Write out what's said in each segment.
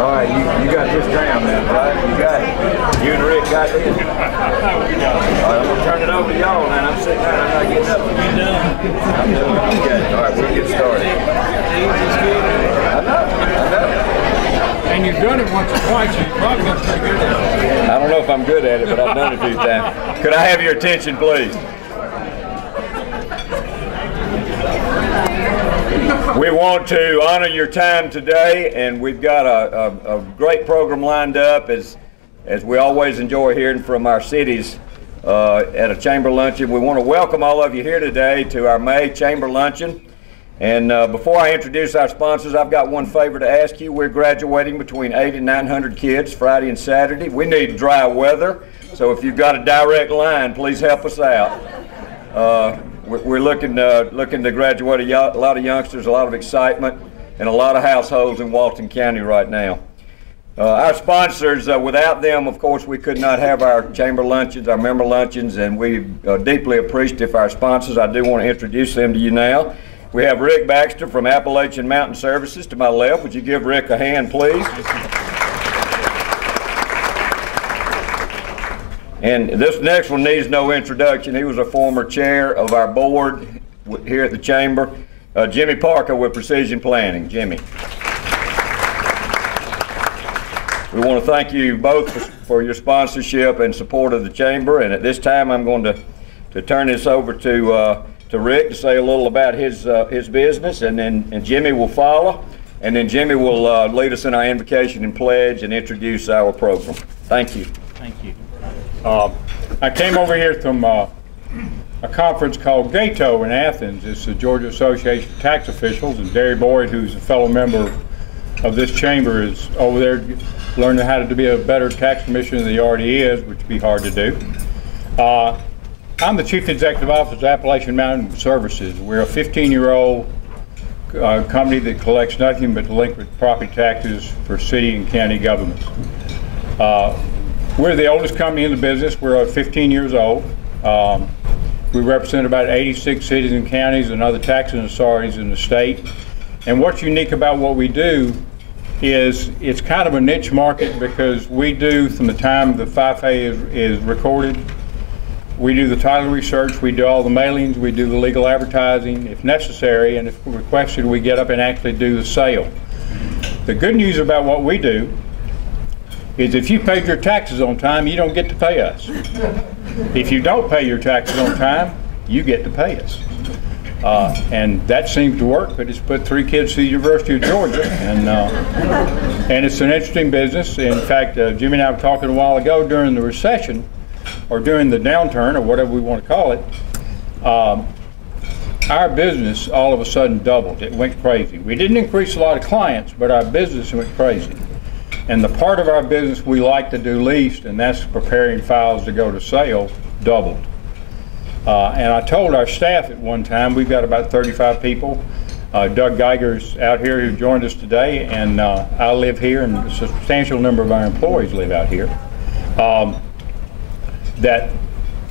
All right, you got this down now, right? You got it. You and Rick got it. All right, I'm gonna turn it over to y'all now. I'm sitting down. I'm not getting up. You done? I'm doing okay. All right, we'll get started. I know. And you've done it once or twice, so you're probably not pretty good at it. I don't know if I'm good at it, but I've done it a few times. Could I have your attention, please? We want to honor your time today, and we've got a great program lined up as we always enjoy hearing from our cities at a chamber luncheon. We want to welcome all of you here today to our May chamber luncheon. And before I introduce our sponsors, I've got one favor to ask you. We're graduating between 800 and 900 kids Friday and Saturday. We need dry weather, so if you've got a direct line, please help us out. We're looking to graduate a lot of youngsters, a lot of excitement, and a lot of households in Walton County right now. Our sponsors, without them, of course, we could not have our chamber luncheons, our member luncheons, and we deeply appreciative of our sponsors. I do want to introduce them to you now. We have Rick Baxter from Appalachian Mountain Services to my left. Would you give Rick a hand, please? And this next one needs no introduction. He was a former chair of our board here at the chamber. Jimmy Parker with Precision Planning. Jimmy. We want to thank you both for your sponsorship and support of the chamber. And at this time, I'm going to turn this over to Rick to say a little about his business, and Jimmy will follow. And then Jimmy will lead us in our invocation and pledge and introduce our program. Thank you. Thank you. I came over here from a conference called GATO in Athens. It's the Georgia Association of Tax Officials, and Derry Boyd, who's a fellow member of this chamber, is over there learning how to be a better tax commissioner than he already is, which would be hard to do. I'm the Chief Executive Officer of Appalachian Mountain Services. We're a 15-year-old company that collects nothing but delinquent property taxes for city and county governments. We're the oldest company in the business. We're 15 years old. We represent about 86 cities and counties and other taxing authorities in the state. And what's unique about what we do is it's kind of a niche market, because we do, from the time the FIFA is recorded, we do the title research, we do all the mailings, we do the legal advertising if necessary, and if requested, we get up and actually do the sale. The good news about what we do is if you paid your taxes on time, you don't get to pay us. If you don't pay your taxes on time, you get to pay us. And that seems to work, but it's put 3 kids through the University of Georgia, and it's an interesting business. In fact, Jimmy and I were talking a while ago during the recession, or during the downturn, or whatever we want to call it, our business all of a sudden doubled. It went crazy. We didn't increase a lot of clients, but our business went crazy. And the part of our business we like to do least, and that's preparing files to go to sale, doubled. And I told our staff at one time, we've got about 35 people. Doug Geiger's out here who joined us today, and I live here, and a substantial number of our employees live out here. That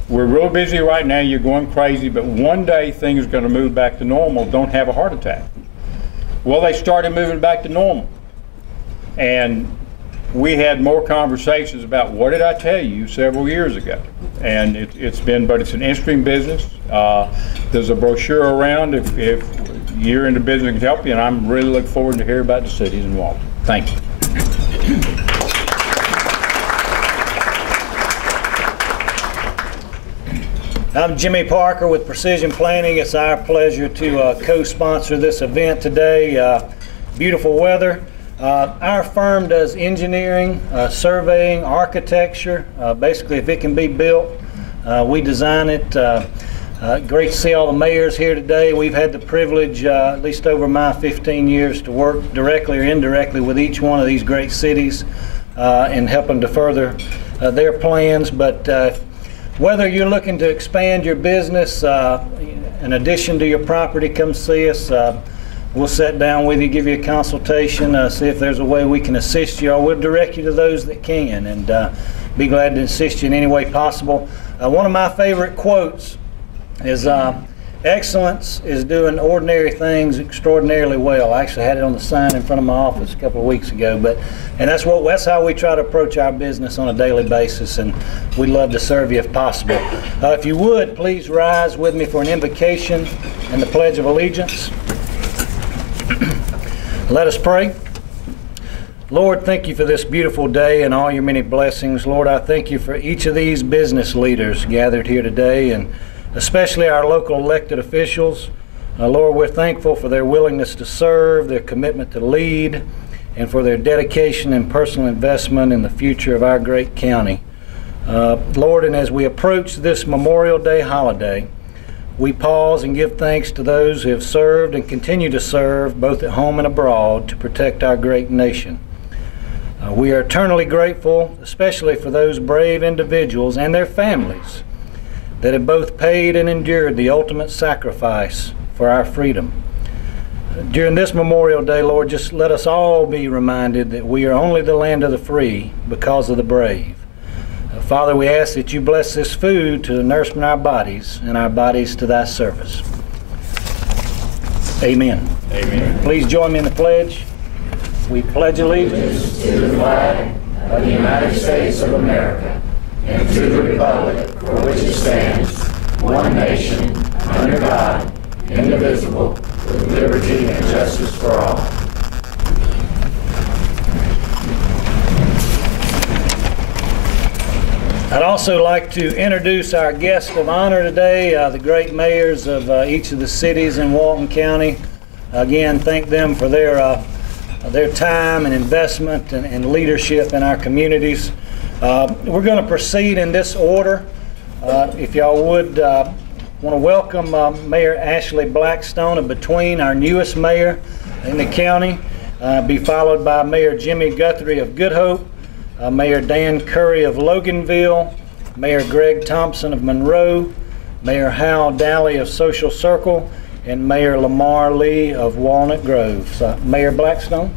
we're real busy right now, you're going crazy, but one day things are going to move back to normal. Don't have a heart attack. Well, they started moving back to normal. And we had more conversations about what did I tell you several years ago. And it's an interesting business. There's a brochure around if you're in the business can help you, and I'm really looking forward to hear about the cities in Walton. Thank you. I'm Jimmy Parker with Precision Planning. It's our pleasure to co-sponsor this event today. Beautiful weather. Our firm does engineering, surveying, architecture. Basically, if it can be built, we design it. Great to see all the mayors here today. We've had the privilege, at least over my 15 years, to work directly or indirectly with each one of these great cities and helping to further their plans. But whether you're looking to expand your business, in addition to your property, come see us. We'll sit down with you, give you a consultation, see if there's a way we can assist you, or we'll direct you to those that can, and be glad to assist you in any way possible. One of my favorite quotes is, excellence is doing ordinary things extraordinarily well. I actually had it on the sign in front of my office a couple of weeks ago. And that's how we try to approach our business on a daily basis, and we'd love to serve you if possible. If you would, please rise with me for an invocation and the Pledge of Allegiance. Let us pray. Lord, thank you for this beautiful day and all your many blessings. Lord, I thank you for each of these business leaders gathered here today, and especially our local elected officials. Lord, we're thankful for their willingness to serve, their commitment to lead, and for their dedication and personal investment in the future of our great county. Lord, and as we approach this Memorial Day holiday, we pause and give thanks to those who have served and continue to serve both at home and abroad to protect our great nation. We are eternally grateful, especially for those brave individuals and their families that have both paid and endured the ultimate sacrifice for our freedom. During this Memorial Day, Lord, just let us all be reminded that we are only the land of the free because of the brave. Father, we ask that you bless this food to nourishment our bodies and our bodies to thy service. Amen. Amen. Please join me in the pledge. We pledge allegiance to the flag of the United States of America and to the republic for which it stands, one nation, under God, indivisible, with liberty and justice for all. I'd also like to introduce our guest of honor today, the great mayors of each of the cities in Walton County. Again, thank them for their time and investment and leadership in our communities. We're going to proceed in this order. If y'all would want to welcome Mayor Ashley Blackstone of Between, our newest mayor in the county, be followed by Mayor Jimmy Guthrie of Good Hope, Mayor Dan Curry of Loganville, Mayor Greg Thompson of Monroe, Mayor Hal Dally of Social Circle, and Mayor Lamar Lee of Walnut Grove. So, Mayor Blackstone.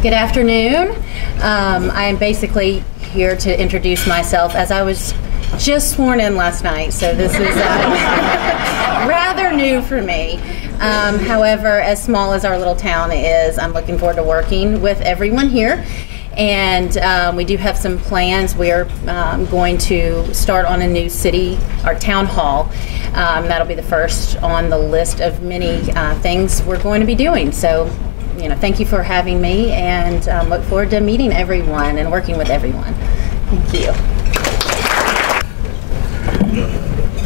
Good afternoon. I am basically here to introduce myself, as I was just sworn in last night, so this is rather new for me. However, as small as our little town is, I'm looking forward to working with everyone here. And we do have some plans. We're going to start on a new city, our town hall. That'll be the first on the list of many things we're going to be doing. So, thank you for having me, and look forward to meeting everyone and working with everyone. Thank you.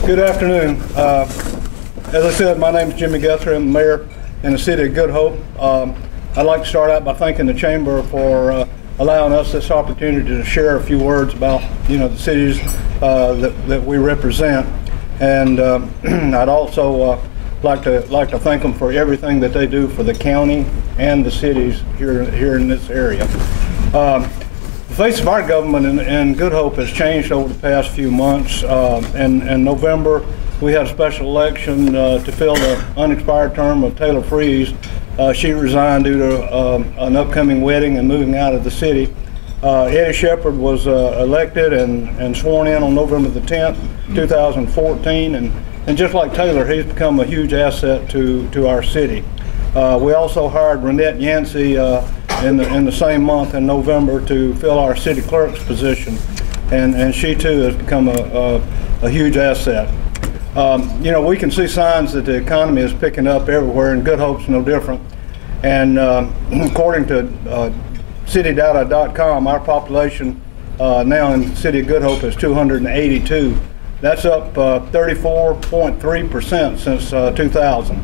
Good afternoon. As I said, my name is Jimmy Guthrie. I'm the mayor in the city of Good Hope. I'd like to start out by thanking the Chamber for allowing us this opportunity to share a few words about the cities that we represent, and I'd also like to thank them for everything that they do for the county and the cities here in this area. The face of our government in Good Hope has changed over the past few months. In November, we had a special election to fill the unexpired term of Taylor Freeze. She resigned due to an upcoming wedding and moving out of the city. Eddie Shepard was elected and sworn in on November the 10th, 2014, and just like Taylor, he's become a huge asset to our city. We also hired Renette Yancey in the same month in November to fill our city clerk's position, and she too has become a huge asset. We can see signs that the economy is picking up everywhere, and Good Hope's no different. And according to citydata.com, our population now in the city of Good Hope is 282. That's up 34.3% since 2000.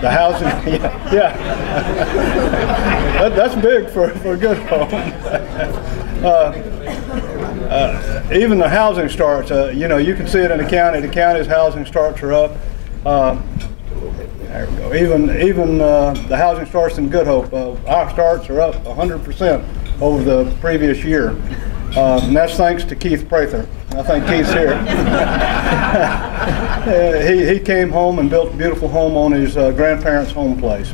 The housing, that's big for Good Hope. Even the housing starts, you can see it in the county. The county's housing starts are up. There we go. Even the housing starts in Good Hope, our starts are up 100% over the previous year. And that's thanks to Keith Prather. I think Keith's here. He came home and built a beautiful home on his grandparents' home place.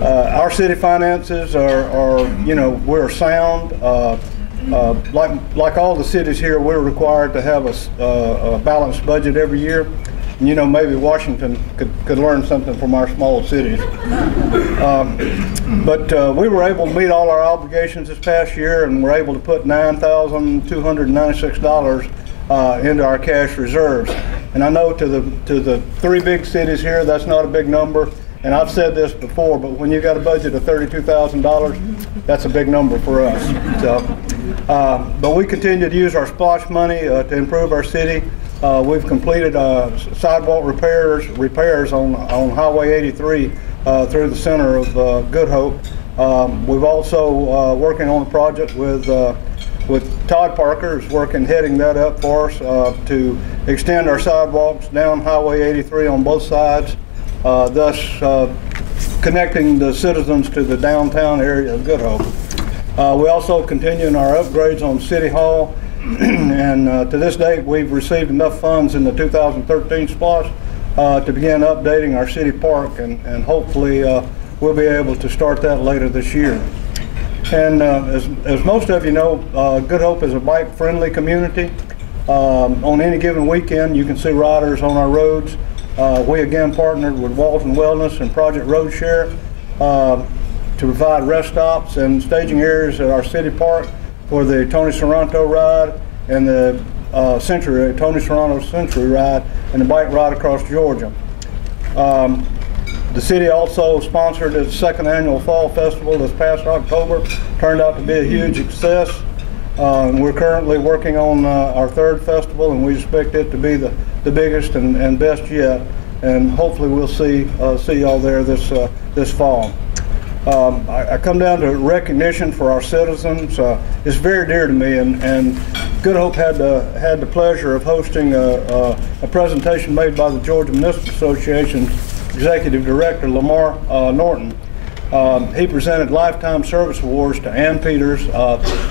Our city finances are we're sound. Like all the cities here, we're required to have a balanced budget every year. And, you know, maybe Washington could learn something from our small cities. But we were able to meet all our obligations this past year, and we're able to put $9,296 into our cash reserves. And I know to the three big cities here, that's not a big number. And I've said this before, but when you got a budget of $32,000, that's a big number for us. So, but we continue to use our SPLOST money to improve our city. We've completed sidewalk repairs on Highway 83 through the center of Good Hope. We've also working on a project with Todd Parker, who's heading that up for us to extend our sidewalks down Highway 83 on both sides, thus connecting the citizens to the downtown area of Good Hope. We also continue in our upgrades on City Hall, and to this date we've received enough funds in the 2013 SPLOST to begin updating our city park, and hopefully we'll be able to start that later this year. And as most of you know, Good Hope is a bike-friendly community. On any given weekend, you can see riders on our roads. We again partnered with Walton Wellness and Project Road Share to provide rest stops and staging areas at our city park for the Tony Sorrento ride and the Tony Sorrento Century ride and the bike ride across Georgia. The city also sponsored its second annual Fall Festival this past October. Turned out to be a huge success. We're currently working on our third festival, and we expect it to be the biggest and best yet. And hopefully we'll see y'all there this fall. I come down to recognition for our citizens. It's very dear to me, and Good Hope had the pleasure of hosting a presentation made by the Georgia Municipal Association's Executive Director Lamar Norton. He presented Lifetime Service Awards to Ann Peters,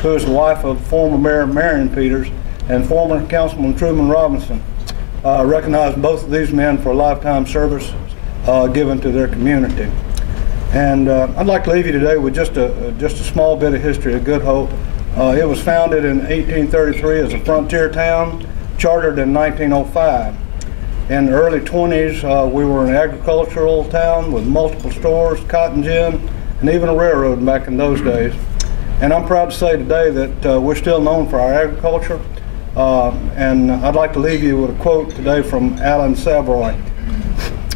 who is the wife of former Mayor Marion Peters, and former Councilman Truman Robinson. Recognized both of these men for lifetime service given to their community. And I'd like to leave you today with just a small bit of history of Good Hope. It was founded in 1833 as a frontier town, chartered in 1905. In the early 20s, we were an agricultural town with multiple stores, cotton gin, and even a railroad back in those days. And I'm proud to say today that we're still known for our agriculture. And I'd like to leave you with a quote today from Alan Savoy.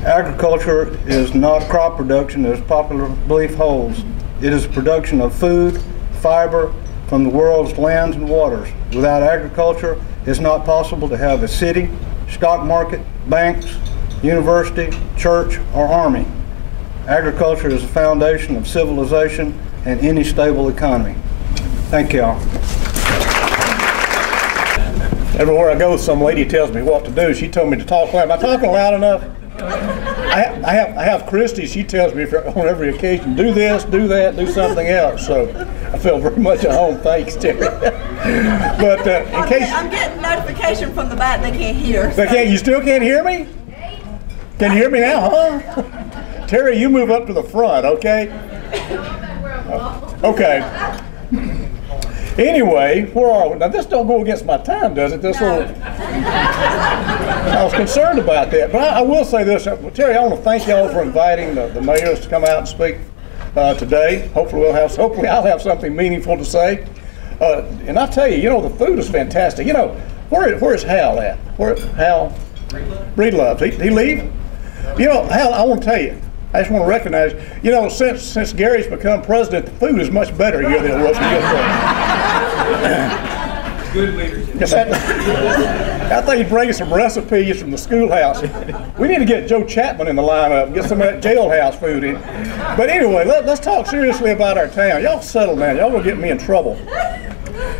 Agriculture is not crop production as popular belief holds. It is production of food, fiber from the world's lands and waters. Without agriculture, it's not possible to have a city, stock market, banks, university, church, or army. Agriculture is the foundation of civilization and any stable economy. Thank you all. Everywhere I go, some lady tells me what to do. She told me to talk loud. Am I talking loud enough? I have Christy. She tells me on every occasion, do this, do that, do something else. So I feel very much at home. Thanks, Terry. But in case I'm getting notification from the back, they can't hear. They can't. You still can't hear me? Can you hear me now? Huh? Terry, you move up to the front, okay? Okay. Anyway, where are we? Now this don't go against my time, does it? This little. I was concerned about that, but I will say this, Terry. I want to thank y'all for inviting the mayors to come out and speak today. Hopefully I'll have something meaningful to say. And I tell you, you know, the food is fantastic. You know, where's Hal at? Hal Breedlove? He leave? You know, Hal, I want to tell you. I just want to recognize, you know, since Gary's become president, the food is much better here than it was when you was Good leadership. Yes, I thought you'd bring us some recipes from the schoolhouse. We need to get Joe Chapman in the lineup, get some of that jailhouse food in. But anyway, let's talk seriously about our town. Y'all settle down. Y'all gonna get me in trouble.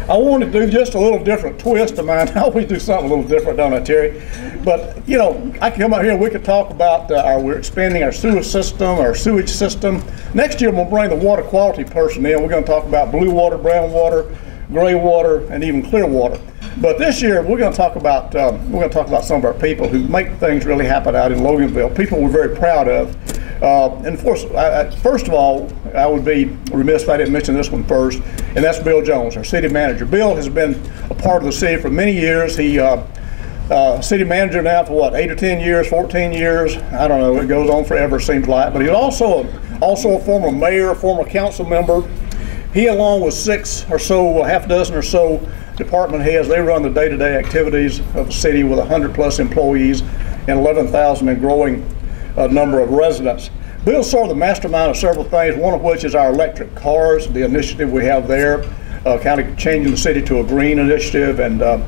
I want to do just a little different twist of mine. I always do something a little different, don't I, Terry? But, you know, I can come out here and we could talk about we're expanding our sewer system, our sewage system. Next year, we'll bring the water quality person in. We're going to talk about blue water, brown water, gray water, and even clear water. But this year, we're going to talk about some of our people who make things really happen out in Loganville. People we're very proud of. And of course, first of all, I would be remiss if I didn't mention this one first, and that's Bill Jones, our city manager. Bill has been a part of the city for many years. He city manager now for what, 8 or 10 years, 14 years? I don't know. It goes on forever, seems like. But he's also a former mayor, former council member. He, along with 6 or so, half a dozen or so department heads, they run the day-to-day activities of the city with 100+ employees and 11,000 and growing number of residents. Bill's sort of the mastermind of several things, one of which is our electric cars, the initiative we have there, kind of changing the city to a green initiative. And matter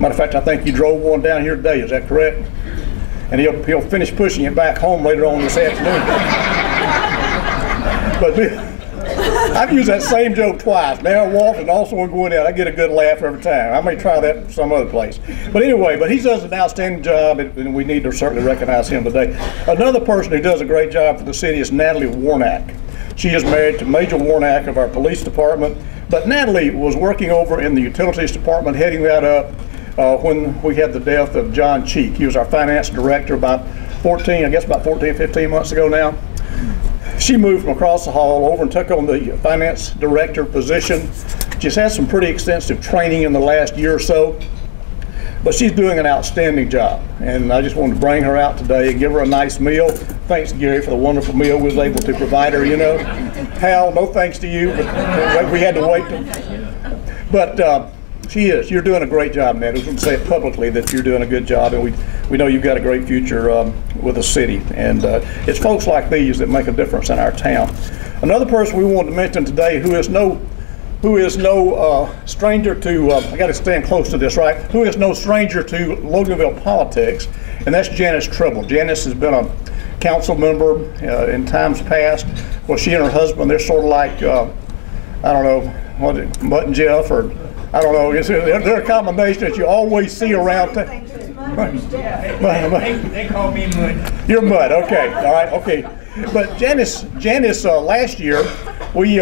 of fact, I think you drove one down here today, is that correct? And he'll finish pushing it back home later on this afternoon. But I've used that same joke twice. Now Walton, also when going out, I get a good laugh every time. I may try that some other place. But anyway, he does an outstanding job, and we need to certainly recognize him today. Another person who does a great job for the city is Natalie Warnack. She is married to Major Warnack of our police department. But Natalie was working over in the utilities department, heading that up when we had the death of John Cheek. He was our finance director about 14, 15 months ago now. She moved from across the hall over and took on the finance director position. She's had some pretty extensive training in the last year or so, but she's doing an outstanding job. And I just wanted to bring her out today and give her a nice meal. Thanks, Gary, for the wonderful meal we was able to provide her, you know. Hal, no thanks to you, but we had to wait. But she is. You're doing a great job, man. I was going to say it publicly that you're doing a good job, and we know you've got a great future with the city. And it's folks like these that make a difference in our town. Another person we wanted to mention today who is no stranger to, I got to stand close to this, right? Who is no stranger to Loganville politics, and that's Janice Tribble. Janice has been a council member in times past. Well, she and her husband, they're sort of like, I don't know, what is it, Mutt and Jeff, or I don't know. They're a combination that you always see around. They call me Mud. You're Mud, okay, all right, okay. But Janice, last year, we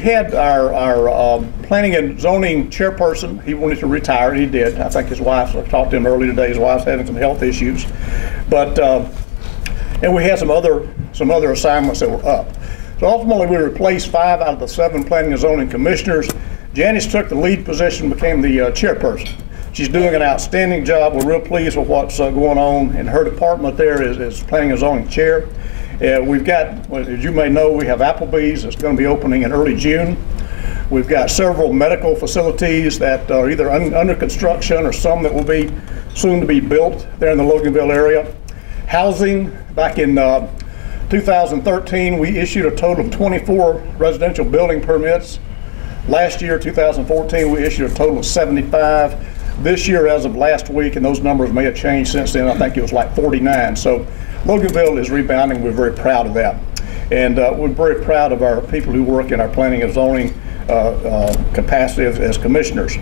had our planning and zoning chairperson. He wanted to retire, he did. I think his wife, I talked to him earlier today, his wife's having some health issues. But, and we had some other assignments that were up. So ultimately, we replaced 5 out of the 7 planning and zoning commissioners. Janice took the lead position, became the chairperson. She's doing an outstanding job. We're real pleased with what's going on in her department there is planning and zoning chair. We've got, as you may know, we have Applebee's. It's going to be opening in early June. We've got several medical facilities that are either under construction or some that will be soon to be built there in the Loganville area. Housing, back in 2013, we issued a total of 24 residential building permits. Last year, 2014, we issued a total of 75. This year, as of last week, and those numbers may have changed since then, I think it was like 49. So Loganville is rebounding. We're very proud of that. And we're very proud of our people who work in our planning and zoning capacity as commissioners.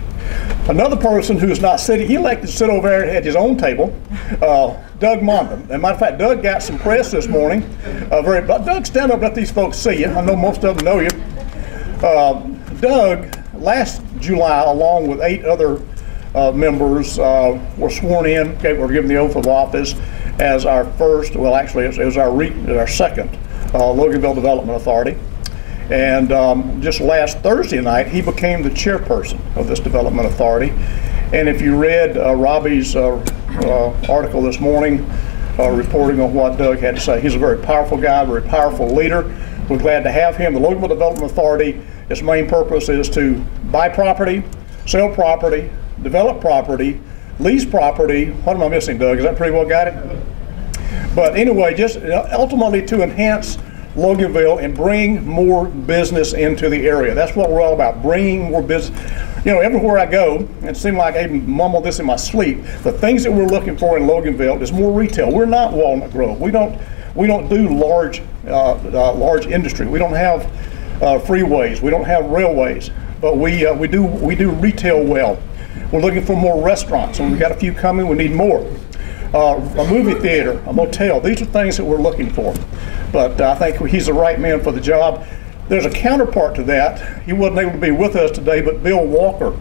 Another person who is not sitting, he elected to sit over there at his own table, Doug Mondham. As a matter of fact, Doug got some press this morning. Doug, stand up and let these folks see you. I know most of them know you. Doug, last July, along with 8 other members, were sworn in, were given the oath of office as our first, well actually it was our second Loganville Development Authority. And just last Thursday night, he became the chairperson of this Development Authority. And if you read Robbie's article this morning reporting on what Doug had to say, he's a very powerful guy, very powerful leader. We're glad to have him. The Loganville Development Authority, its main purpose is to buy property, sell property, develop property, lease property. What am I missing, Doug? Is that pretty well got it? But anyway, just ultimately to enhance Loganville and bring more business into the area. That's what we're all about, bringing more business. You know, everywhere I go, it seems like I even mumble this in my sleep, the things that we're looking for in Loganville is more retail. We're not Walnut Grove. We don't do large industry. We don't have freeways. We don't have railways. But we do retail well. We're looking for more restaurants, and we've got a few coming. We need more. A movie theater, a motel. These are things that we're looking for. But I think he's the right man for the job. There's a counterpart to that. He wasn't able to be with us today, but Bill Walker,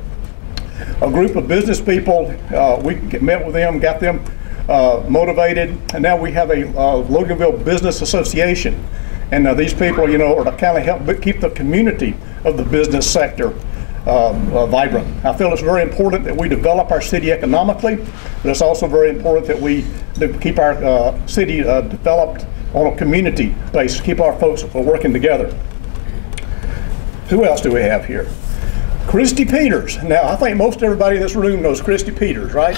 a group of business people, we met with them, got them motivated, and now we have a Loganville Business Association. And these people, you know, are to kind of help keep the community of the business sector vibrant. I feel it's very important that we develop our city economically, but it's also very important that we keep our city developed on a community basis, keep our folks working together. Who else do we have here? Christy Peters. Now, I think most everybody in this room knows Christy Peters, right?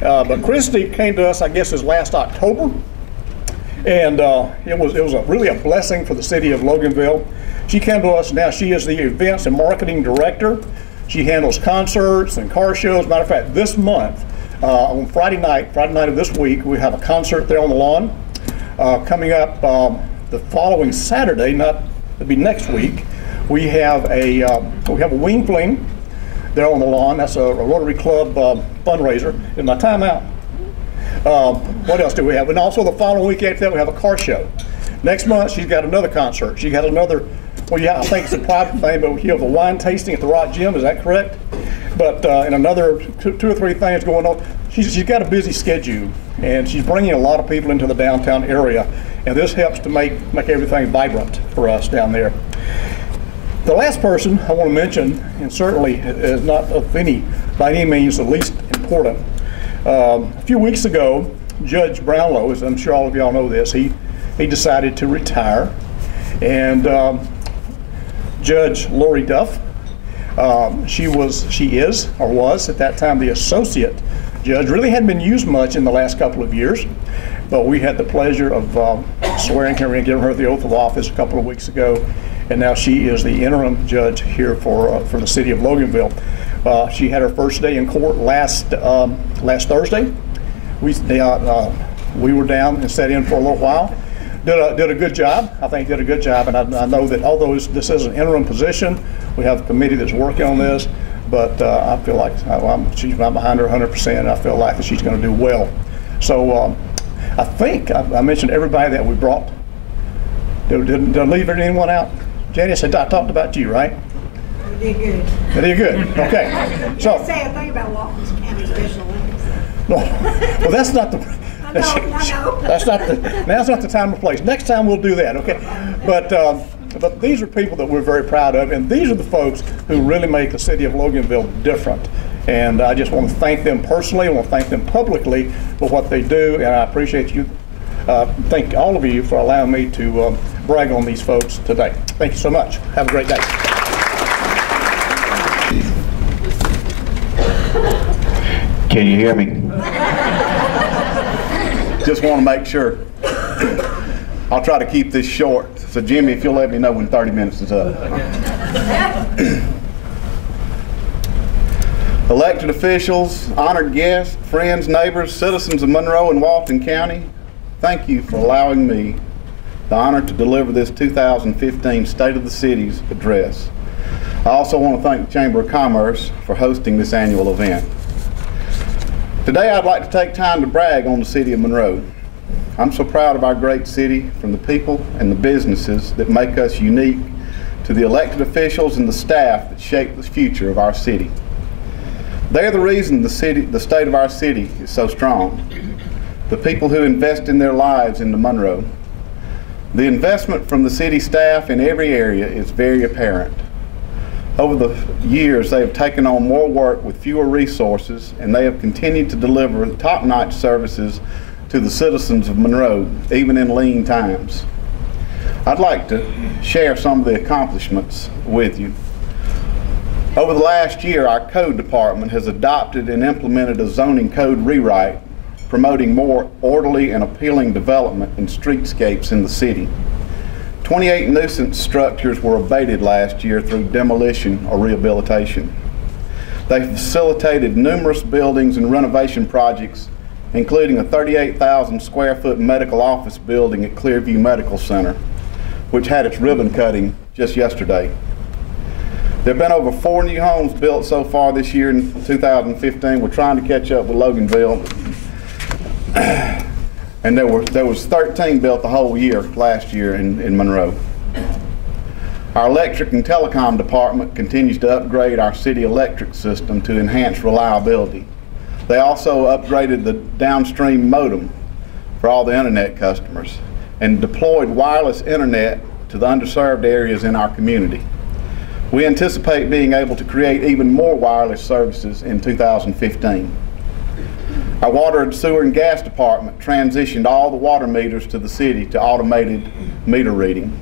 But Christy came to us, I guess, as last October, and it was really a blessing for the city of Loganville. She came to us now. She is the events and marketing director. She handles concerts and car shows. Matter of fact, this month, on Friday night of this week, we have a concert there on the lawn. Coming up the following Saturday, it'll be next week, we have a wing fling there on the lawn. That's a Rotary Club fundraiser. Is my time out? What else do we have? And also the following week after that, we have a car show. Next month, she's got another concert. She got another, well, yeah, I think it's a private thing, but we have a wine tasting at the Rock Gym. Is that correct? But and another two or three things going on. She's got a busy schedule, and she's bringing a lot of people into the downtown area, and this helps to make everything vibrant for us down there. The last person I want to mention, and certainly is not by any means the least important. A few weeks ago, Judge Brownlow, as I'm sure all of y'all know this, he decided to retire, and Judge Lori Duff, she is or was at that time the associate judge. Really hadn't been used much in the last couple of years, but we had the pleasure of swearing her and giving her the oath of office a couple of weeks ago, and now she is the interim judge here for the city of Loganville. She had her first day in court last Thursday. We were down and sat in for a little while. Did a good job. I think did a good job, and I know that although this is an interim position, we have a committee that's working on this, but I feel like I'm behind her 100%. I feel like that she's going to do well. So I think I mentioned everybody that we brought. Did I leave anyone out? Janice, I talked about you, right? You did good. You did good. Okay. You So didn't say a thing about Walton County Special Olympics. no, well, that's not the. I know. Now's not the time or place. Next time we'll do that, okay? But these are people that we're very proud of, and these are the folks who really make the city of Loganville different. And I just want to thank them personally. I want to thank them publicly for what they do, and I appreciate you. Thank all of you for allowing me to brag on these folks today. Thank you so much. Have a great day. Can you hear me? Just want to make sure. I'll try to keep this short. So Jimmy, if you'll let me know when 30 minutes is up. Elected officials, honored guests, friends, neighbors, citizens of Monroe and Walton County, thank you for allowing me the honor to deliver this 2015 State of the Cities address. I also want to thank the Chamber of Commerce for hosting this annual event. Today I'd like to take time to brag on the city of Monroe. I'm so proud of our great city, from the people and the businesses that make us unique to the elected officials and the staff that shape the future of our city. They're the reason the state of our city is so strong. The people who invest in their lives into Monroe. The investment from the city staff in every area is very apparent. Over the years, they have taken on more work with fewer resources, and they have continued to deliver top-notch services to the citizens of Monroe, even in lean times. I'd like to share some of the accomplishments with you. Over the last year, our code department has adopted and implemented a zoning code rewrite, promoting more orderly and appealing development and streetscapes in the city. 28 nuisance structures were abated last year through demolition or rehabilitation. They facilitated numerous buildings and renovation projects, including a 38,000 square foot medical office building at Clearview Medical Center, which had its ribbon cutting just yesterday. There have been over 4 new homes built so far this year in 2015. We're trying to catch up with Loganville. And there was 13 built the whole year last year in Monroe. Our electric and telecom department continues to upgrade our city electric system to enhance reliability. They also upgraded the downstream modem for all the internet customers and deployed wireless internet to the underserved areas in our community. We anticipate being able to create even more wireless services in 2015. Our water and sewer and gas department transitioned all the water meters to the city to automated meter reading.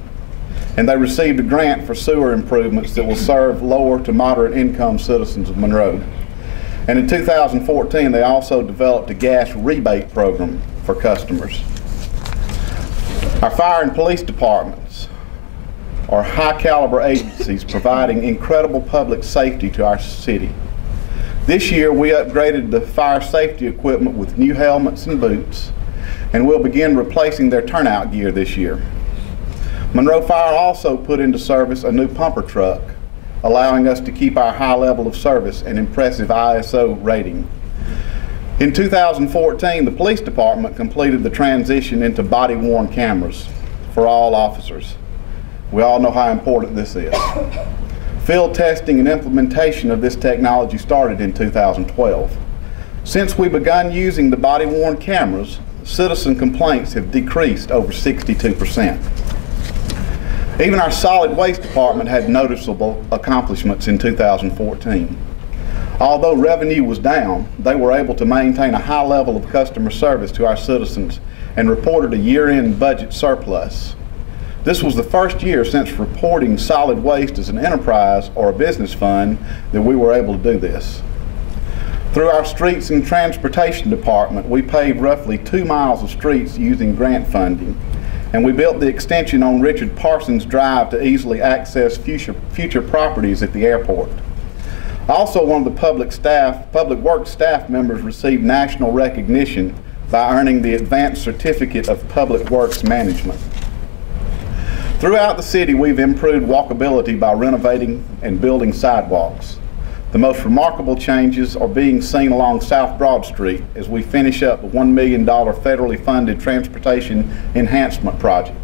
And they received a grant for sewer improvements that will serve lower to moderate income citizens of Monroe. And in 2014, they also developed a gas rebate program for customers. Our fire and police departments are high caliber agencies providing incredible public safety to our city. This year we upgraded the fire safety equipment with new helmets and boots, and we'll begin replacing their turnout gear this year. Monroe Fire also put into service a new pumper truck, allowing us to keep our high level of service and impressive ISO rating. In 2014, the police department completed the transition into body-worn cameras for all officers. We all know how important this is. Field testing and implementation of this technology started in 2012. Since we begun using the body-worn cameras, citizen complaints have decreased over 62%. Even our solid waste department had noticeable accomplishments in 2014. Although revenue was down, they were able to maintain a high level of customer service to our citizens and reported a year-end budget surplus. This was the first year since reporting solid waste as an enterprise or a business fund that we were able to do this. Through our streets and transportation department, we paved roughly 2 miles of streets using grant funding, and we built the extension on Richard Parsons Drive to easily access future properties at the airport. Also, one of the public works staff members received national recognition by earning the Advanced Certificate of Public Works Management. Throughout the city, we've improved walkability by renovating and building sidewalks. The most remarkable changes are being seen along South Broad Street as we finish up a $1 million federally funded transportation enhancement project.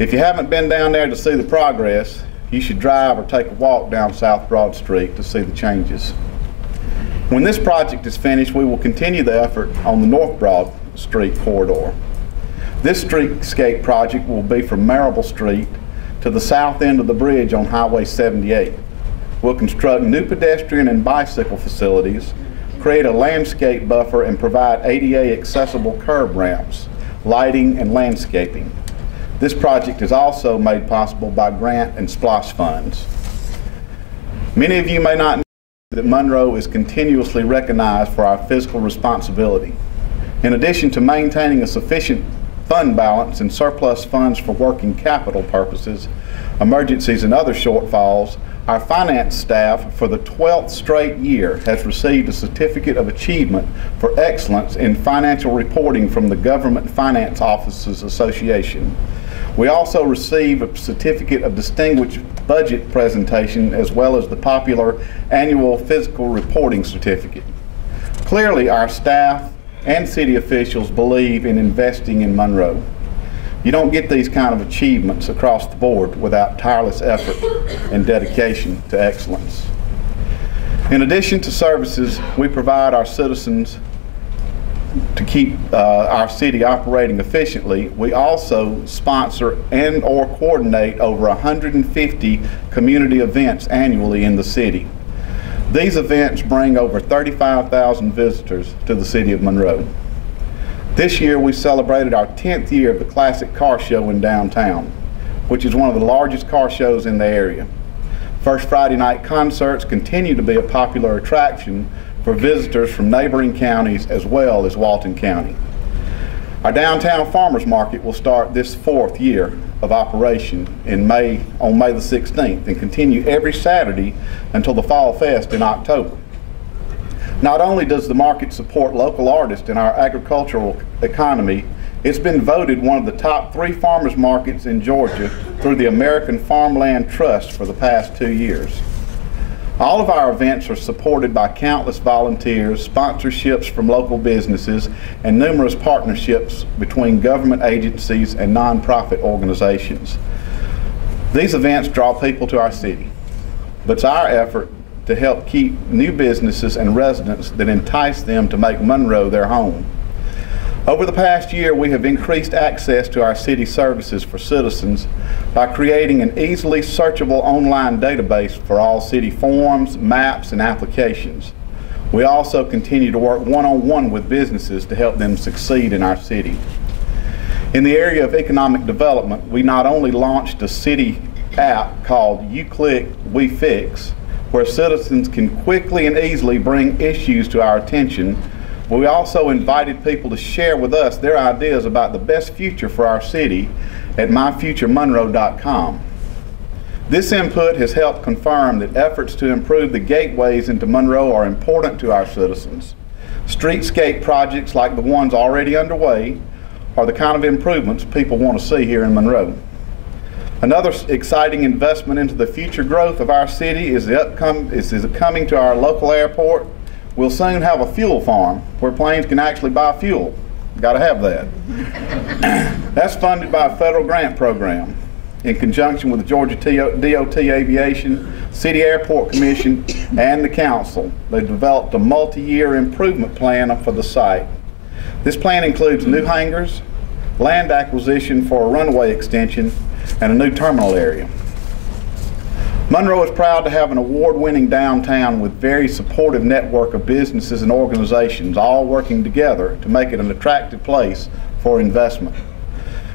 If you haven't been down there to see the progress, you should drive or take a walk down South Broad Street to see the changes. When this project is finished, we will continue the effort on the North Broad Street corridor. This streetscape project will be from Marable Street to the south end of the bridge on Highway 78. We'll construct new pedestrian and bicycle facilities, create a landscape buffer, and provide ADA accessible curb ramps, lighting, and landscaping. This project is also made possible by grant and SPLOST funds. Many of you may not know that Monroe is continuously recognized for our fiscal responsibility. In addition to maintaining a sufficient fund balance and surplus funds for working capital purposes, emergencies, and other shortfalls, our finance staff for the 12th straight year has received a Certificate of Achievement for Excellence in Financial Reporting from the Government Finance Officers Association. We also received a Certificate of Distinguished Budget Presentation as well as the popular annual Fiscal Reporting Certificate. Clearly, our staff and city officials believe in investing in Monroe. You don't get these kind of achievements across the board without tireless effort and dedication to excellence. In addition to services we provide our citizens to keep our city operating efficiently, we also sponsor and or coordinate over 150 community events annually in the city. These events bring over 35,000 visitors to the city of Monroe. This year we celebrated our 10th year of the Classic Car Show in downtown, which is one of the largest car shows in the area. First Friday night concerts continue to be a popular attraction for visitors from neighboring counties as well as Walton County. Our downtown farmers market will start this 4th year of operation on May the 16th and continue every Saturday until the Fall Fest in October. Not only does the market support local artists in our agricultural economy, it's been voted one of the top 3 farmers markets in Georgia through the American Farmland Trust for the past 2 years. All of our events are supported by countless volunteers, sponsorships from local businesses, and numerous partnerships between government agencies and nonprofit organizations. These events draw people to our city, but it's our effort to help keep new businesses and residents that entice them to make Monroe their home. Over the past year, we have increased access to our city services for citizens by creating an easily searchable online database for all city forms, maps, and applications. We also continue to work one-on-one with businesses to help them succeed in our city. In the area of economic development, we not only launched a city app called You Click, We Fix, where citizens can quickly and easily bring issues to our attention, but we also invited people to share with us their ideas about the best future for our city at myfuturemonroe.com. This input has helped confirm that efforts to improve the gateways into Monroe are important to our citizens. Streetscape projects like the ones already underway are the kind of improvements people want to see here in Monroe. Another exciting investment into the future growth of our city is coming to our local airport. We'll soon have a fuel farm where planes can actually buy fuel. Got to have that. That's funded by a federal grant program in conjunction with the Georgia DOT Aviation, City Airport Commission, and the Council. They developed a multi-year improvement plan for the site. This plan includes new hangars, land acquisition for a runway extension, and a new terminal area. Monroe is proud to have an award-winning downtown with very supportive network of businesses and organizations all working together to make it an attractive place for investment.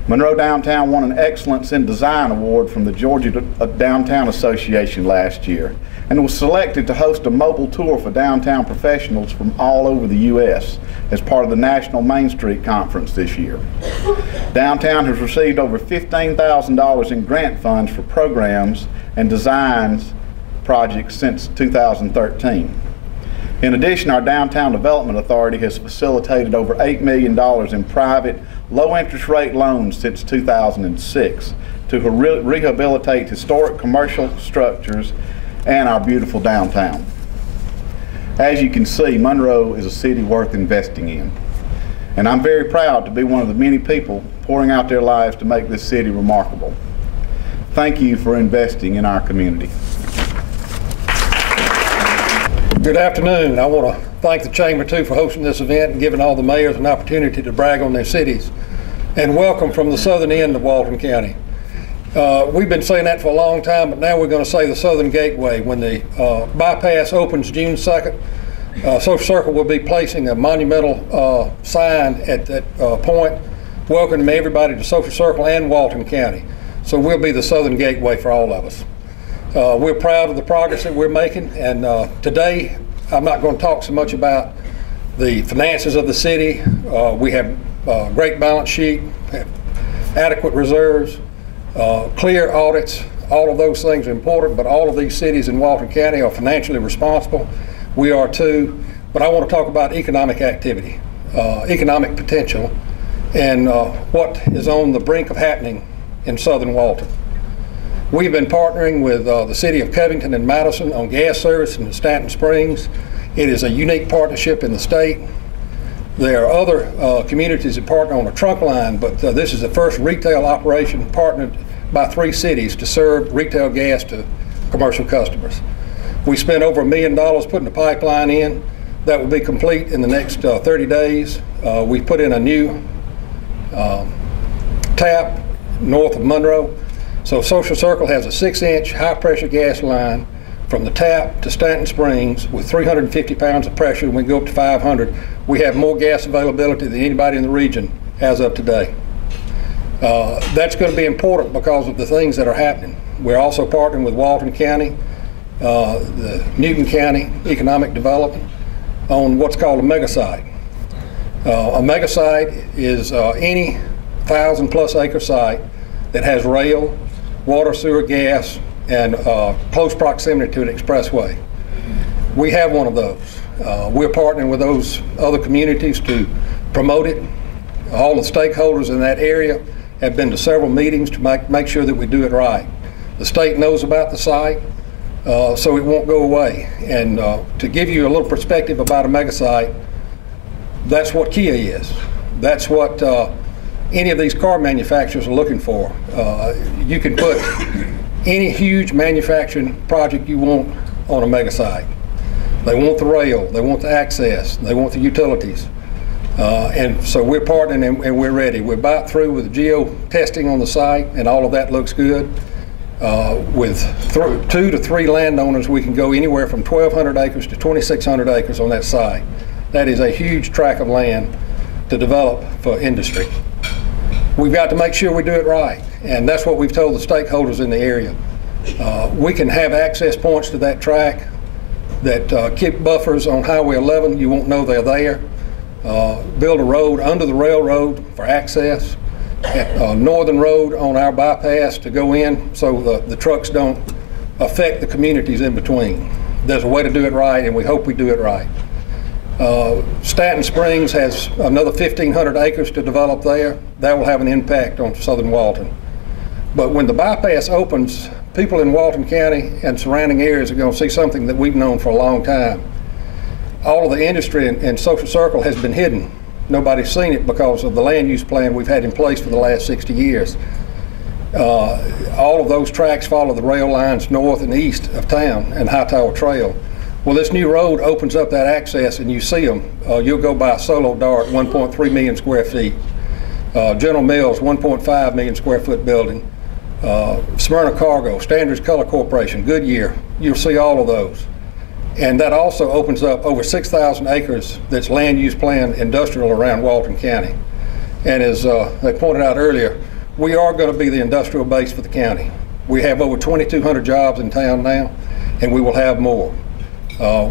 Monroe Downtown won an Excellence in Design Award from the Georgia Downtown Association last year and was selected to host a mobile tour for downtown professionals from all over the U.S. as part of the National Main Street Conference this year. Downtown has received over $15,000 in grant funds for programs and designs projects since 2013. In addition, our Downtown Development Authority has facilitated over $8 million in private, low-interest rate loans since 2006 to rehabilitate historic commercial structures and our beautiful downtown. As you can see, Monroe is a city worth investing in, and I'm very proud to be one of the many people pouring out their lives to make this city remarkable. Thank you for investing in our community. Good afternoon. I want to thank the Chamber too for hosting this event and giving all the mayors an opportunity to brag on their cities. And welcome from the southern end of Walton County. We've been saying that for a long time, but now we're going to say the Southern Gateway. When the bypass opens June 2nd, Social Circle will be placing a monumental sign at that point welcoming everybody to Social Circle and Walton County. So we'll be the Southern Gateway for all of us. We're proud of the progress that we're making, and today I'm not going to talk so much about the finances of the city. We have a great balance sheet, have adequate reserves, clear audits. All of those things are important, but all of these cities in Walton County are financially responsible. We are too, but I want to talk about economic activity, economic potential, and what is on the brink of happening in southern Walton. We've been partnering with the city of Covington and Madison on gas service in Stanton Springs. It is a unique partnership in the state. There are other communities that partner on a trunk line, but this is the first retail operation partnered by 3 cities to serve retail gas to commercial customers. We spent over $1 million putting the pipeline in. That will be complete in the next 30 days. We put in a new tap north of Monroe. So Social Circle has a 6-inch high-pressure gas line from the tap to Stanton Springs with 350 pounds of pressure, and we go up to 500. We have more gas availability than anybody in the region as of today. That's going to be important because of the things that are happening. We're also partnering with Walton County, the Newton County Economic Development on what's called a mega site. A mega site is any 1,000+ acre site that has rail, water, sewer, gas, and close proximity to an expressway. We have one of those. We're partnering with those other communities to promote it. All the stakeholders in that area have been to several meetings to make sure that we do it right. The state knows about the site, so it won't go away. And to give you a little perspective about a mega site, that's what Kia is. That's what any of these car manufacturers are looking for. You can put any huge manufacturing project you want on a mega site. They want the rail, they want the access, they want the utilities. And so we're partnering and we're ready. We're about through with geo testing on the site, and all of that looks good. With 2 to 3 landowners, we can go anywhere from 1,200 acres to 2,600 acres on that site. That is a huge tract of land to develop for industry. We've got to make sure we do it right, and that's what we've told the stakeholders in the area. We can have access points to that tract that keep buffers on Highway 11. You won't know they're there. Build a road under the railroad for access, northern road on our bypass to go in so the trucks don't affect the communities in between. There's a way to do it right, and we hope we do it right. Stanton Springs has another 1,500 acres to develop there. That will have an impact on southern Walton. But when the bypass opens, people in Walton County and surrounding areas are going to see something that we've known for a long time. All of the industry and social circle has been hidden. Nobody's seen it because of the land use plan we've had in place for the last 60 years. All of those tracks follow the rail lines north and east of town and Hightower Trail. Well, this new road opens up that access, and you see them. You'll go by Solo Dart, 1.3 million square feet. General Mills, 1.5 million square foot building. Smyrna Cargo, Standards Color Corporation, Goodyear. You'll see all of those. And that also opens up over 6,000 acres that's land use plan industrial around Walton County. And as they pointed out earlier, we are going to be the industrial base for the county. We have over 2,200 jobs in town now, and we will have more.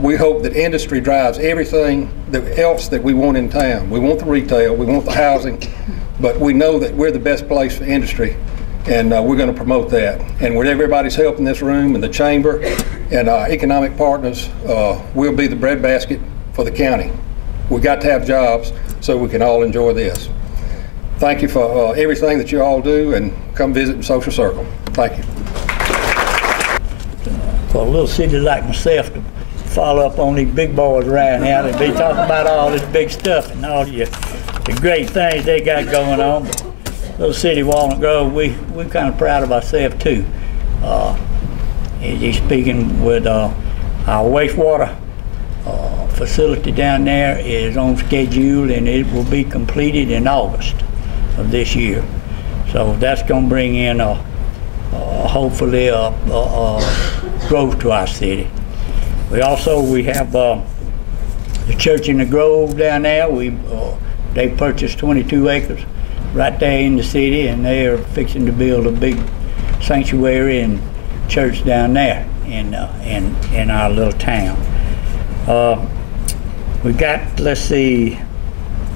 We hope that industry drives everything else that we want in town. We want the retail, we want the housing, but we know that we're the best place for industry, and we're going to promote that. And with everybody's help in this room and the chamber and our economic partners, we'll be the breadbasket for the county. We've got to have jobs so we can all enjoy this. Thank you for everything that you all do, and come visit the Social Circle. Thank you. For a little city like myself to follow up on these big boys around here, they be talking about all this big stuff and all the great things they got going on. But little city Walnut Grove, we're kind of proud of ourselves too. He's speaking with our wastewater facility down there is on schedule, and it will be completed in August of this year. So that's going to bring in hopefully growth to our city. We have the church in the Grove down there. They purchased 22 acres right there in the city, and they are fixing to build a big sanctuary and church down there in our little town. We got, let's see,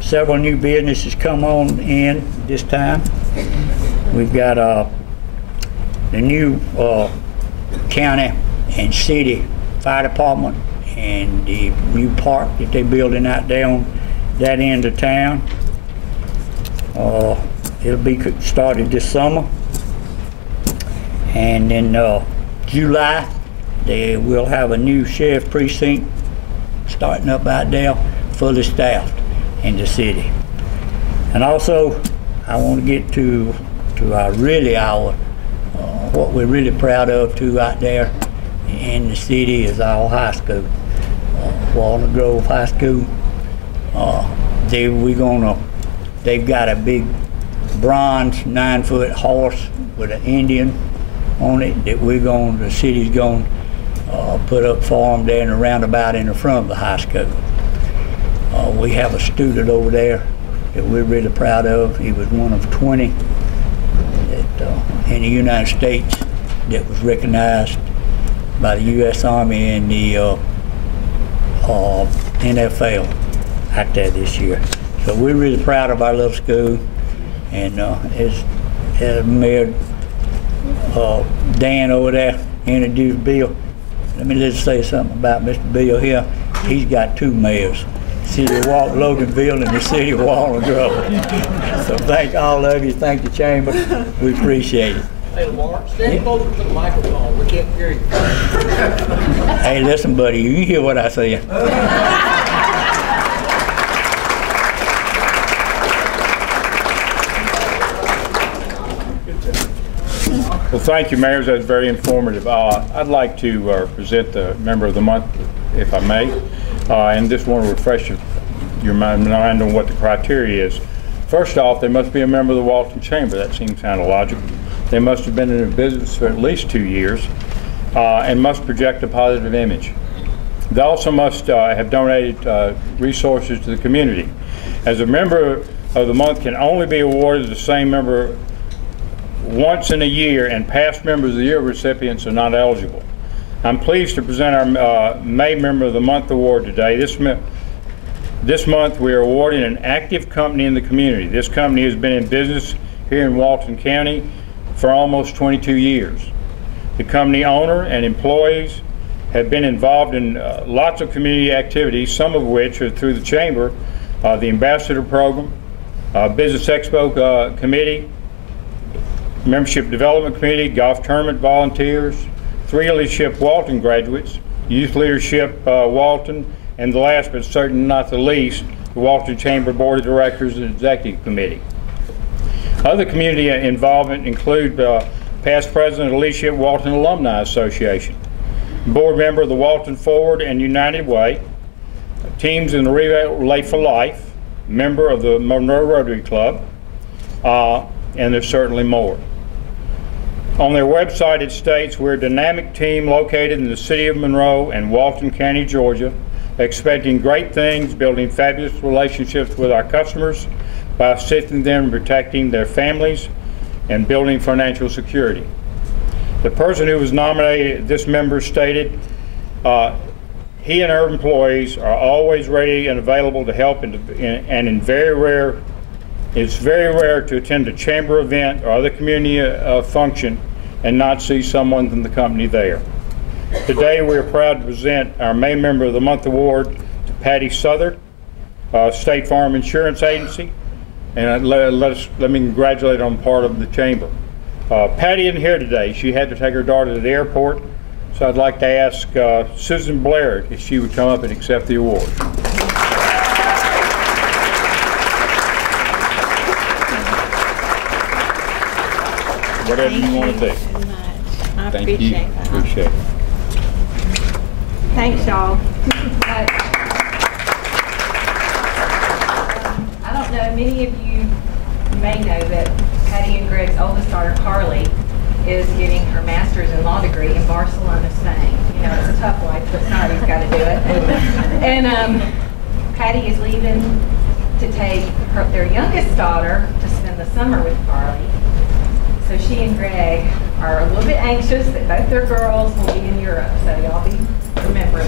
several new businesses come on in this time. We've got the new county and city fire department and the new park that they're building out there on that end of town. It'll be started this summer. And in July, they will have a new sheriff precinct starting up out there, fully staffed in the city. And also, I want to get to what we're really proud of too out there in the city is our high school, Walnut Grove High School. They've got a big bronze 9-foot horse with an Indian on it that the city's going to put up for them there in a roundabout in the front of the high school. We have a student over there that we're really proud of. He was one of 20 in the United States that was recognized by the U.S. Army and the NFL out there this year. So we're really proud of our little school, and as Mayor Dan over there introduced Bill, let me just say something about Mr. Bill here. He's got 2 mayors, City of Loganville and the City of Walnut Grove. So thank all of you, thank the chamber, we appreciate it. Hey, Lamar, stand closer to the microphone, we can't hear you. Hey, listen, buddy, you can hear what I say. Well, thank you, Mayor. That was very informative. I'd like to present the Member of the Month, if I may, and just want to refresh your mind on what the criteria is. First off, they must be a member of the Walton Chamber. That seems kind of logical. They must have been in business for at least 2 years and must project a positive image. They also must have donated resources to the community. As a Member of the Month can only be awarded to the same member once in a year, and past Members of the Year recipients are not eligible. I'm pleased to present our May Member of the Month award today. This month we are awarding an active company in the community. This company has been in business here in Walton County for almost 22 years. The company owner and employees have been involved in lots of community activities, some of which are through the Chamber, the Ambassador Program, Business Expo Committee, Membership Development Committee, Golf Tournament Volunteers, 3 Leadership Walton graduates, Youth Leadership Walton, and the last but certainly not the least, the Walton Chamber Board of Directors and Executive Committee. Other community involvement include past President of Leadership Walton Alumni Association, board member of the Walton Forward and United Way, teams in the Relay for Life, member of the Monroe Rotary Club, and there's certainly more. On their website it states, we're a dynamic team located in the city of Monroe and Walton County, Georgia, expecting great things, building fabulous relationships with our customers by assisting them in protecting their families and building financial security. The person who was nominated, this member stated, he and her employees are always ready and available to help, it's very rare to attend a chamber event or other community function and not see someone from the company there. Today we are proud to present our May Member of the Month award to Patty Southard, State Farm Insurance Agency, and let me congratulate her on part of the chamber. Patty isn't here today. She had to take her daughter to the airport, so I'd like to ask Susan Blair if she would come up and accept the award. Whatever you want to do. I Thank you. appreciate that. Appreciate it. Thanks, y'all. I don't know, many of you may know that Patty and Greg's oldest daughter, Carly, is getting her master's in law degree in Barcelona, Spain. You know, it's a tough life, but somebody's got to do it. And Patty is leaving to take their youngest daughter to spend the summer with Carly. So she and Greg are a little bit anxious that both their girls will be in Europe, so y'all be remembering.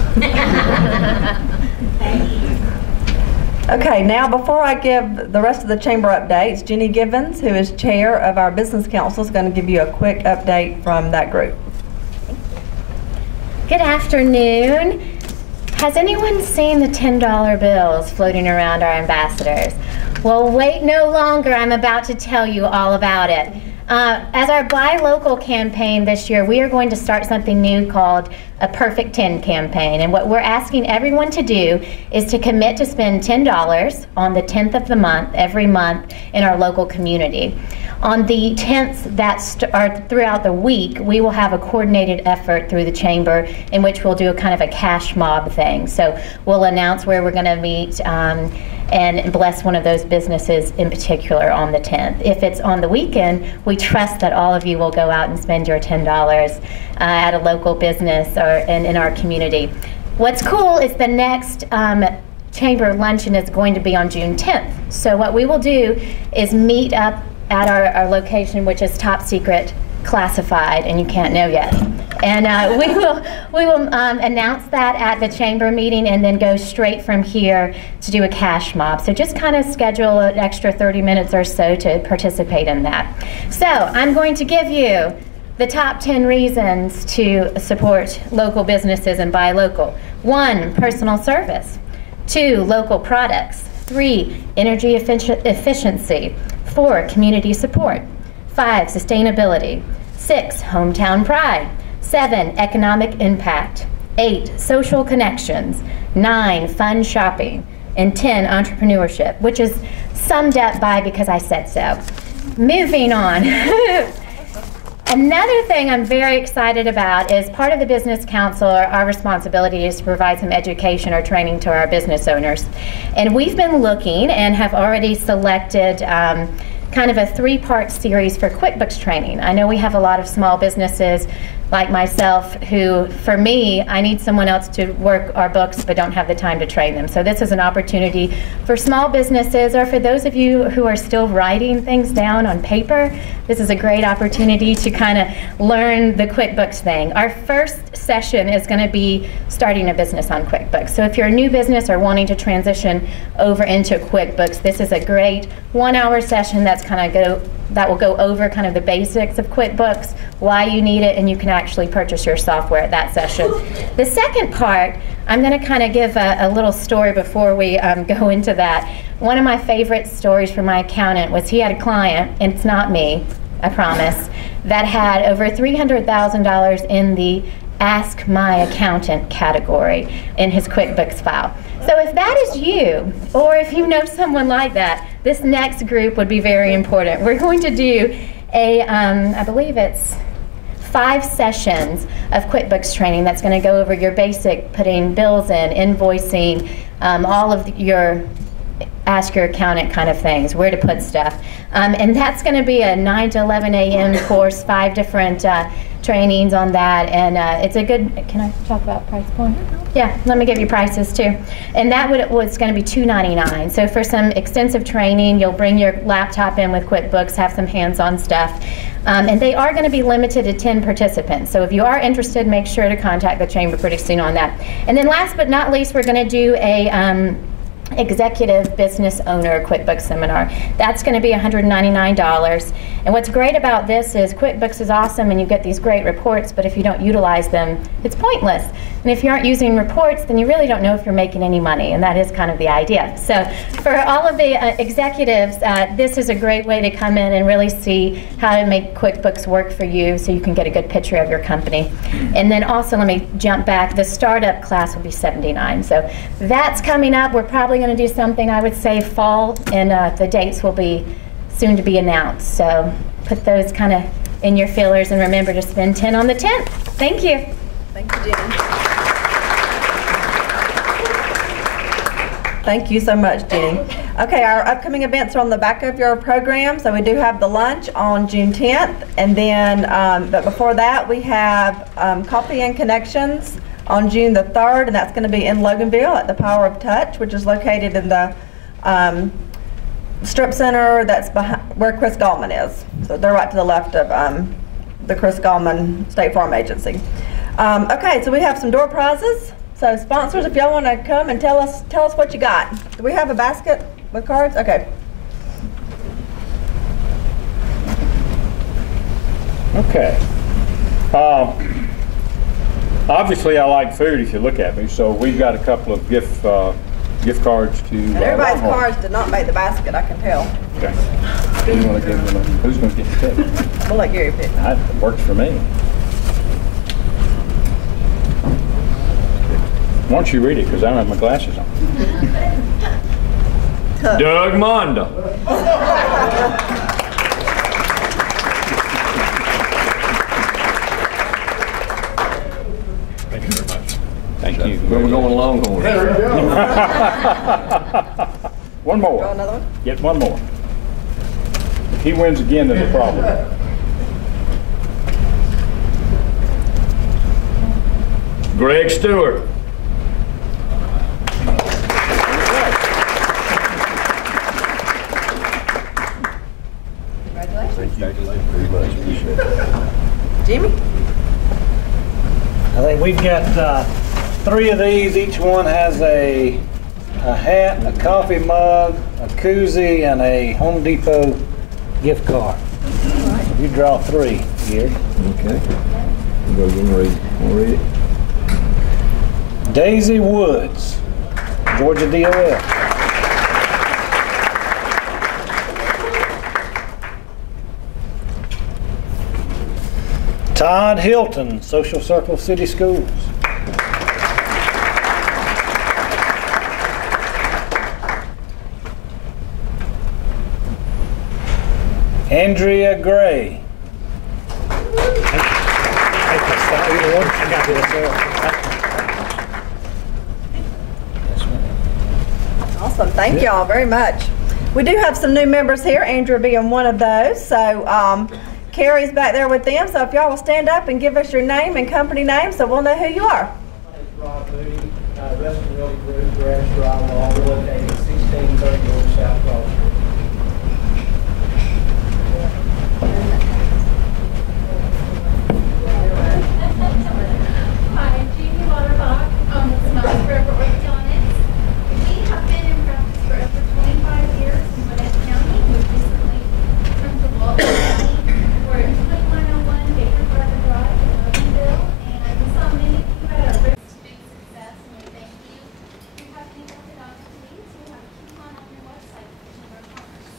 Thank you. Okay, now before I give the rest of the chamber updates, Jenny Givens, who is chair of our business council, is going to give you a quick update from that group. Good afternoon. Has anyone seen the $10 bills floating around our ambassadors? Well, wait no longer. I'm about to tell you all about it. As our Buy Local campaign this year, we are going to start something new called a Perfect 10 campaign. And what we're asking everyone to do is to commit to spend $10 on the 10th of the month, every month, in our local community. On the 10th, throughout the week, we will have a coordinated effort through the chamber in which we'll do a kind of a cash mob thing. So we'll announce where we're going to meet and bless one of those businesses in particular on the 10th. If it's on the weekend, we trust that all of you will go out and spend your $10 at a local business or in our community. What's cool is the next chamber luncheon is going to be on June 10th. So what we will do is meet up at our location, which is top secret classified and you can't know yet. And we will announce that at the chamber meeting and then go straight from here to do a cash mob. So just kind of schedule an extra 30 minutes or so to participate in that. So I'm going to give you the top 10 reasons to support local businesses and buy local. 1, personal service. 2, local products. 3, energy efficiency. 4, community support. 5, sustainability. 6, hometown pride. 7, economic impact. 8, social connections. 9, fun shopping. And 10, entrepreneurship, which is summed up by because I said so. Moving on. Another thing I'm very excited about is part of the Business Council, our responsibility is to provide some education or training to our business owners. And we've been looking and have already selected kind of a 3-part series for QuickBooks training. I know we have a lot of small businesses like myself who, for me, I need someone else to work our books but don't have the time to train them. So this is an opportunity for small businesses, or for those of you who are still writing things down on paper, this is a great opportunity to kind of learn the QuickBooks thing. Our first session is going to be starting a business on QuickBooks. So if you're a new business or wanting to transition over into QuickBooks, this is a great 1-hour session that will go over kind of the basics of QuickBooks, why you need it, and you can actually purchase your software at that session. The second part, I'm going to kind of give a little story before we go into that. One of my favorite stories from my accountant was he had a client, and it's not me, I promise, that had over $300,000 in the Ask My Accountant category in his QuickBooks file. So if that is you, or if you know someone like that, this next group would be very important. We're going to do I believe it's 5 sessions of QuickBooks training that's going to go over your basic putting bills in, invoicing, all of your ask your accountant kind of things, where to put stuff. And that's going to be a 9 to 11 a.m. course, 5 different trainings on that, and it's a good, can I talk about price point? Yeah, let me give you prices too. And that was going to be $299. So for some extensive training, you'll bring your laptop in with QuickBooks, have some hands-on stuff. And they are going to be limited to 10 participants. So if you are interested, make sure to contact the Chamber pretty soon on that. And then last but not least, we're going to do a executive business owner QuickBooks seminar. That's going to be $199. And what's great about this is QuickBooks is awesome and you get these great reports, but if you don't utilize them, it's pointless. And if you aren't using reports, then you really don't know if you're making any money, and that is kind of the idea. So for all of the executives, this is a great way to come in and really see how to make QuickBooks work for you so you can get a good picture of your company. And then also, let me jump back, the startup class will be $79. So that's coming up. We're probably going to do something, I would say, fall, and the dates will be soon to be announced. So put those kind of in your feelers and remember to spend 10 on the 10th. Thank you. Thank you, Jenny. Thank you so much, Jenny. Okay, our upcoming events are on the back of your program. So we do have the lunch on June 10th, and then, but before that, we have Coffee and Connections on June the 3rd, and that's going to be in Loganville at the Power of Touch, which is located in the strip center that's behind where Chris Gallman is. So they're right to the left of the Chris Gallman State Farm Agency. Okay, so we have some door prizes. So sponsors, if y'all want to come and tell us what you got. Do we have a basket with cards? Okay. Okay. Obviously, I like food if you look at me, so we've got a couple of gift cards to. And everybody's cards did not make the basket, I can tell. Okay. You want to give them? Who's going to get the pick? We'll let Gary pick. That works for me. Why don't you read it, because I don't have my glasses on. Doug Monda. Thank you very much. Thank you. Where we're going Longhorn. One more. Draw another one? Get one more. If he wins again, there's a problem. Greg Stewart. Jimmy? I think we've got 3 of these. Each one has a hat, a coffee mug, a koozie, and a Home Depot gift card. So you draw 3 here. Okay. Go ahead and read it. Daisy Woods, Georgia DOL. Todd Hilton, Social Circle City Schools. Andrea Gray. Awesome, thank y'all very much. We do have some new members here, Andrew being one of those. So Carrie's back there with them. So if y'all will stand up and give us your name and company name so we'll know who you are. My name is Rob Moody, Western Realty Group, Grass Drywall, we're located at 1630 North South Broad Street. Hi, Jeannie Lauterbach, Smells Forever Orthodontics. We have been in practice for over 25 years in Walton County. We recently come to Walton County. We're at 2101 Baker Garden Drive in Loganville, and we saw many of you at our big success, and we thank you. If you have any orthodontic needs, we have a coupon on your website for Chamber of Commerce.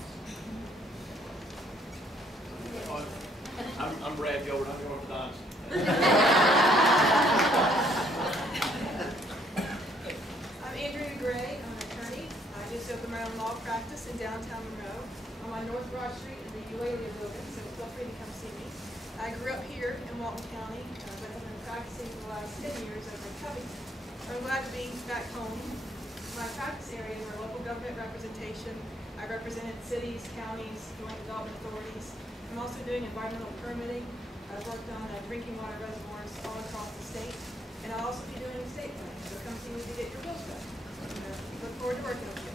I'm Brad Gilbert, I'm the orthodontist. I'm Andrea Gray, I'm an attorney. I just opened my own law practice in downtown Monroe. I'm on North Broad Street in the Eulalia building, so feel free to come see me. I grew up here in Walton County, but have been practicing for the last 10 years over in Covington. I'm glad to be back home. My practice areas are local government representation. I represented cities, counties, joint development authorities. I'm also doing environmental permitting. I've worked on drinking water reservoirs all across the state, and I'll also be doing estate planning, so come see me to get your bills done. Look forward to working with you.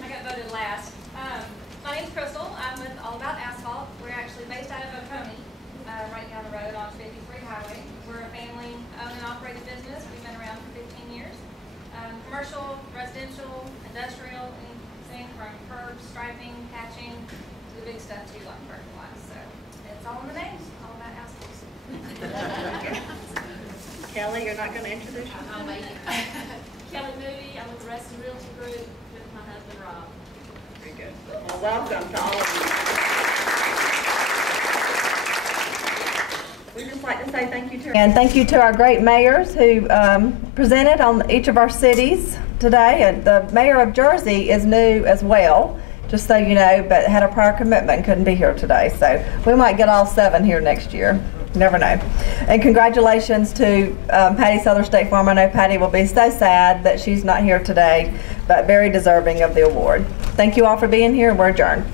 I got voted last. My name's Crystal. I'm with All About Asphalt. We're actually based out of Oconee, right down the road on 53 Highway. We're a family-owned and operated business. We've been around for 15 years. Commercial, residential, industrial, anything from curb, striping, patching, to the big stuff too, like parking lots. So it's all in the names, All About Asphalt. Kelly, you're not going to introduce yourself? I'll make it. Kelly Moody, I'm with the Reston Realty Group with my husband Rob. Very good. Well, welcome to all of you. We'd just like to say thank you to and thank you to our great mayors who presented on each of our cities today. And the mayor of Jersey is new as well, just so you know, but had a prior commitment and couldn't be here today. So we might get all 7 here next year. Never know. And congratulations to Patty Souther State Farm. I know Patty will be so sad that she's not here today, but very deserving of the award. Thank you all for being here, and we're adjourned.